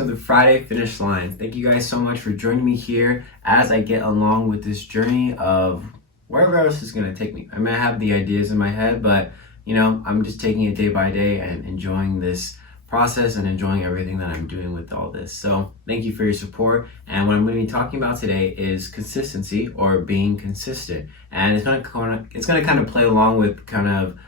to the Friday finish line. Thank you guys so much for joining me here as I get along with this journey of wherever else is going to take me. I mean, I have the ideas in my head, but I'm just taking it day by day and enjoying this process and enjoying everything that I'm doing with all this. So thank you for your support. And what I'm going to be talking about today is consistency, or being consistent. And it's going to kind of play along with kind of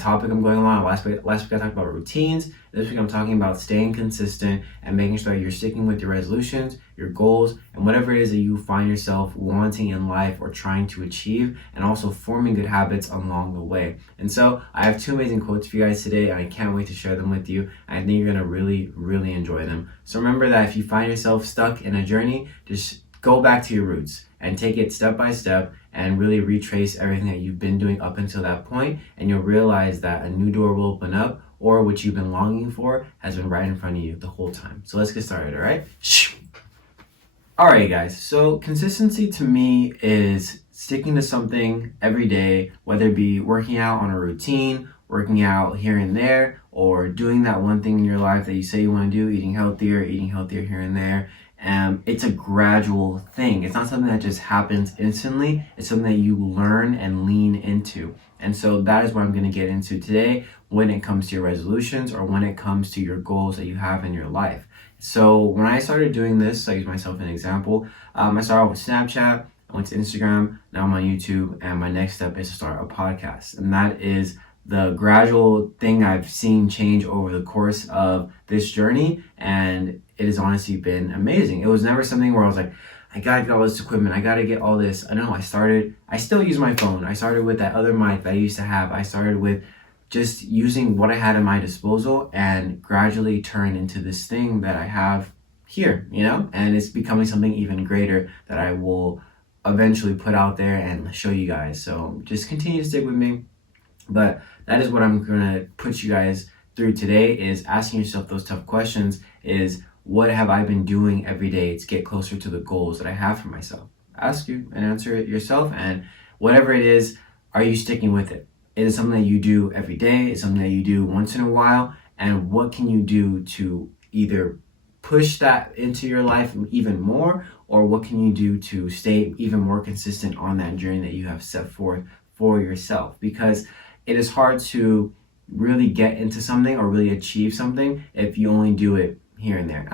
topic I'm going along. Last week I talked about routines. This week I'm talking about staying consistent and making sure that you're sticking with your resolutions, your goals, and whatever it is that you find yourself wanting in life or trying to achieve, and also forming good habits along the way. And so I have two amazing quotes for you guys today, and I can't wait to share them with you. I think you're gonna really, really enjoy them. So remember that if you find yourself stuck in a journey, just go back to your roots and take it step by step and really retrace everything that you've been doing up until that point, and you'll realize that a new door will open up, or what you've been longing for has been right in front of you the whole time. So let's get started, all right? Alright guys, so consistency to me is sticking to something every day, whether it be working out on a routine, working out here and there, or doing that one thing in your life that you say you want to do, eating healthier here and there. It's a gradual thing. It's not something that just happens instantly. It's something that you learn and lean into. And so that is what I'm going to get into today when it comes to your resolutions, or when it comes to your goals that you have in your life. So when I started doing this, I use myself as an example. I started with Snapchat, I went to Instagram, now I'm on YouTube, and my next step is to start a podcast. And that is the gradual thing I've seen change over the course of this journey, and it has honestly been amazing. It was never something where I was like, I gotta get all this equipment, I gotta get all this. I still use my phone. I started with that other mic that I used to have. I started with just using what I had at my disposal, and gradually turned into this thing that I have here, and it's becoming something even greater that I will eventually put out there and show you guys. So just continue to stick with me. But that is what I'm gonna put you guys through today, is asking yourself those tough questions. Is what have I been doing every day to get closer to the goals that I have for myself? Ask you and answer it yourself, and whatever it is, are you sticking with it? It is something that you do every day. It's something that you do once in a while. And what can you do to either push that into your life even more, or what can you do to stay even more consistent on that journey that you have set forth for yourself? Because it is hard to really get into something or really achieve something if you only do it here and there.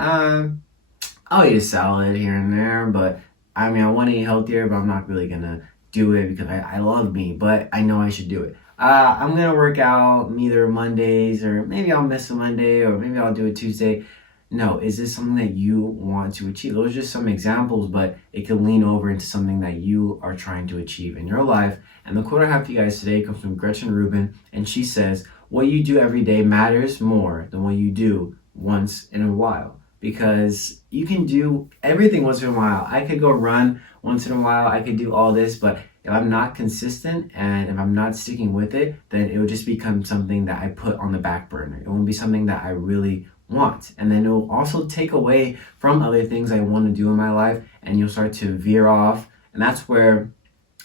I'll eat a salad here and there, but I want to eat healthier, but I'm not really gonna do it because I love me, but I know I should do it. I'm gonna work out either Mondays, or maybe I'll miss a Monday, or maybe I'll do it Tuesday. No, is this something that you want to achieve? Those are just some examples, but it can lean over into something that you are trying to achieve in your life. And the quote I have for you guys today comes from Gretchen Rubin, and she says, what you do every day matters more than what you do once in a while. Because you can do everything once in a while. I could go run once in a while, I could do all this, but if I'm not consistent and if I'm not sticking with it, then it will just become something that I put on the back burner. It won't be something that I really want. And then it will also take away from other things I want to do in my life, and you'll start to veer off. And that's where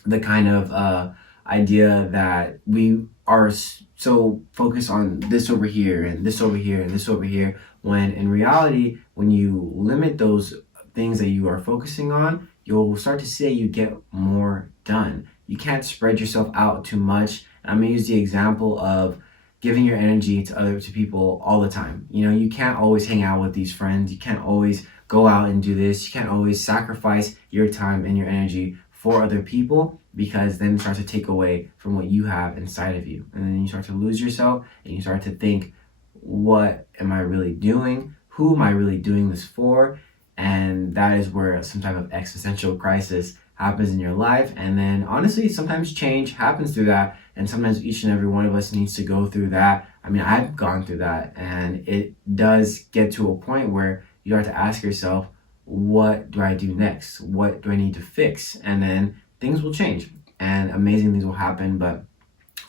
the kind of idea that we are so focused on this over here and this over here and this over here, when in reality, when you limit those things that you are focusing on, you'll start to see that you get more done. You can't spread yourself out too much. And I'm gonna use the example of giving your energy to people all the time. You can't always hang out with these friends. You can't always go out and do this. You can't always sacrifice your time and your energy for other people, because then it starts to take away from what you have inside of you. And then you start to lose yourself, and you start to think, what am I really doing? Who am I really doing this for? And that is where some type of existential crisis happens in your life. And then honestly, sometimes change happens through that. And sometimes each and every one of us needs to go through that. I've gone through that, and it does get to a point where you have to ask yourself, what do I do next? What do I need to fix? And then things will change and amazing things will happen. But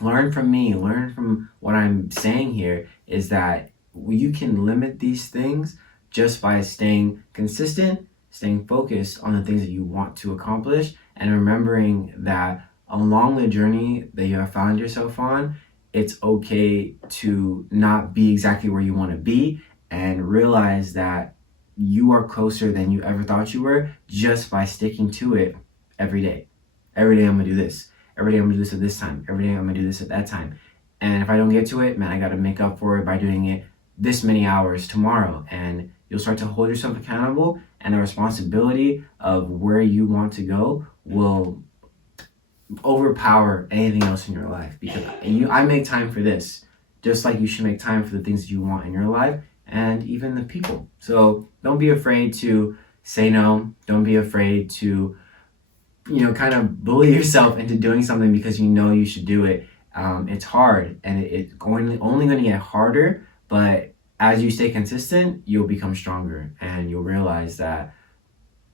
learn from me, learn from what I'm saying here, is that you can limit these things just by staying consistent, staying focused on the things that you want to accomplish, and remembering that along the journey that you have found yourself on, it's okay to not be exactly where you want to be, and realize that you are closer than you ever thought you were just by sticking to it every day. Every day I'm gonna do this. Every day I'm gonna do this at this time. Every day I'm gonna do this at that time. And if I don't get to it, man, I gotta make up for it by doing it this many hours tomorrow. And you'll start to hold yourself accountable, and the responsibility of where you want to go will overpower anything else in your life. Because I make time for this, just like you should make time for the things that you want in your life and even the people. So don't be afraid to say no. Don't be afraid to, kind of bully yourself into doing something because you know you should do it. It's hard, and it's only going to get harder, but as you stay consistent, you'll become stronger, and you'll realize that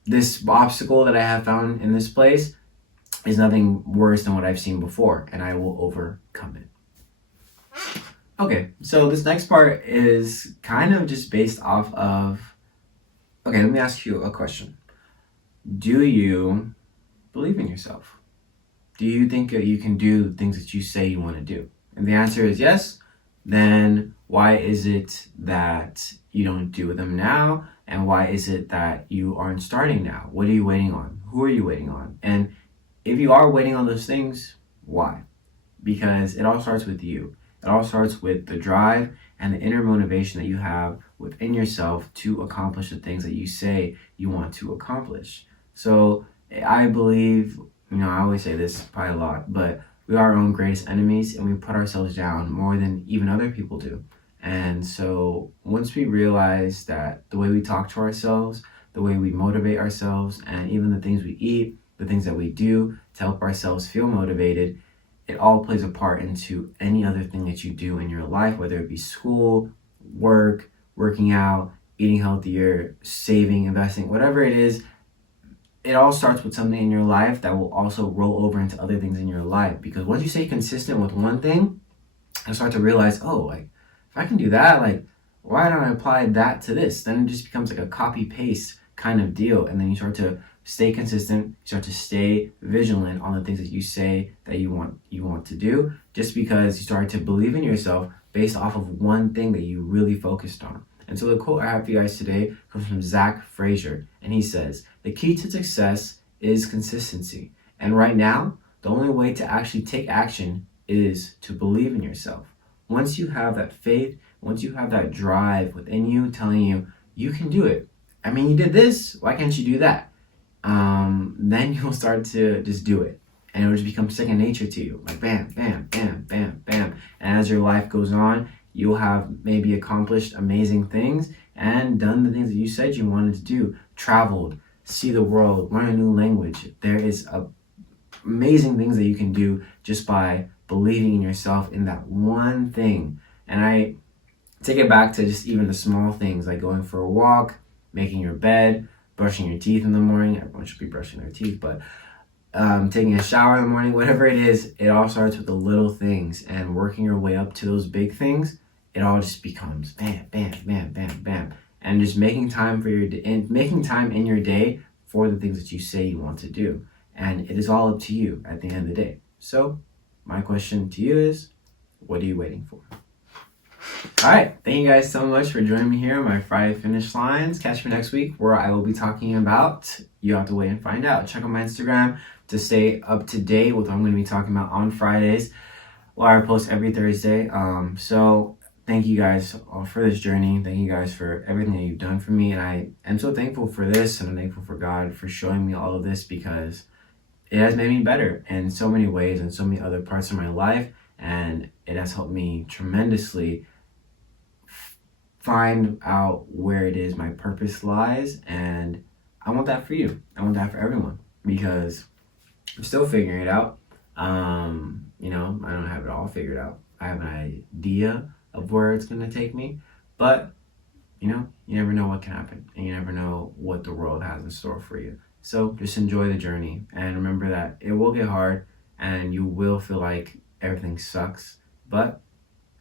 this obstacle that I have found in this place is nothing worse than what I've seen before, and I will overcome it. Okay, so this next part is kind of just based off of, okay, let me ask you a question. Do you believe in yourself? Do you think that you can do things that you say you want to do? And the answer is yes. Then why is it that you don't do them now? And why is it that you aren't starting now? What are you waiting on? Who are you waiting on? And if you are waiting on those things, why? Because it all starts with you. It all starts with the drive and the inner motivation that you have within yourself to accomplish the things that you say you want to accomplish. So I believe, I always say this probably a lot, but we are our own greatest enemies, and we put ourselves down more than even other people do. And so once we realize that the way we talk to ourselves, the way we motivate ourselves, and even the things we eat, the things that we do to help ourselves feel motivated, it all plays a part into any other thing that you do in your life, whether it be school, work, working out, eating healthier, saving, investing, whatever it is. It all starts with something in your life that will also roll over into other things in your life. Because once you stay consistent with one thing, you start to realize, if I can do that, why don't I apply that to this? Then it just becomes like a copy paste kind of deal. And then you start to stay consistent, you start to stay vigilant on the things that you say that you want to do, just because you start to believe in yourself based off of one thing that you really focused on. And so the quote I have for you guys today comes from Zach Frazier, and he says, "The key to success is consistency. And right now, the only way to actually take action is to believe in yourself. Once you have that faith, once you have that drive within you telling you, you can do it. I mean, you did this, why can't you do that? Then you'll start to just do it. And it'll just become second nature to you. Like bam, bam, bam, bam, bam. And as your life goes on, you'll have maybe accomplished amazing things and done the things that you said you wanted to do. Traveled, see the world, learn a new language. There is amazing things that you can do just by believing in yourself in that one thing. And I take it back to just even the small things, like going for a walk, making your bed, brushing your teeth in the morning. Everyone should be brushing their teeth, but taking a shower in the morning, whatever it is, it all starts with the little things, and working your way up to those big things, it all just becomes bam, bam, bam, bam, bam. And just making time making time in your day for the things that you say you want to do. And it is all up to you at the end of the day. So my question to you is, what are you waiting for? All right, thank you guys so much for joining me here on my Friday Finish Lines. Catch me next week where I will be talking about, you have to wait and find out. Check out my Instagram to stay up to date with what I'm going to be talking about on Fridays, while I post every Thursday. So thank you guys for this journey. Thank you guys for everything that you've done for me. And I am so thankful for this, and I'm thankful for God for showing me all of this, because it has made me better in so many ways and so many other parts of my life. And it has helped me tremendously find out where it is my purpose lies. And I want that for you. I want that for everyone, because I'm still figuring it out. I don't have it all figured out. I have an idea of where it's going to take me, but you never know what can happen, and you never know what the world has in store for you. So just enjoy the journey, and remember that it will get hard, and you will feel like everything sucks, but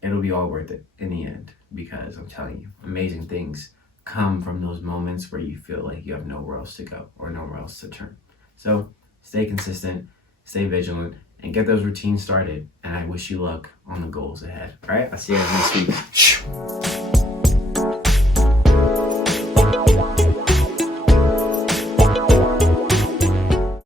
it'll be all worth it in the end, because I'm telling you, amazing things come from those moments where you feel like you have nowhere else to go or nowhere else to turn. So stay consistent, stay vigilant, and get those routines started. And I wish you luck on the goals ahead. All right, I'll see you guys next week.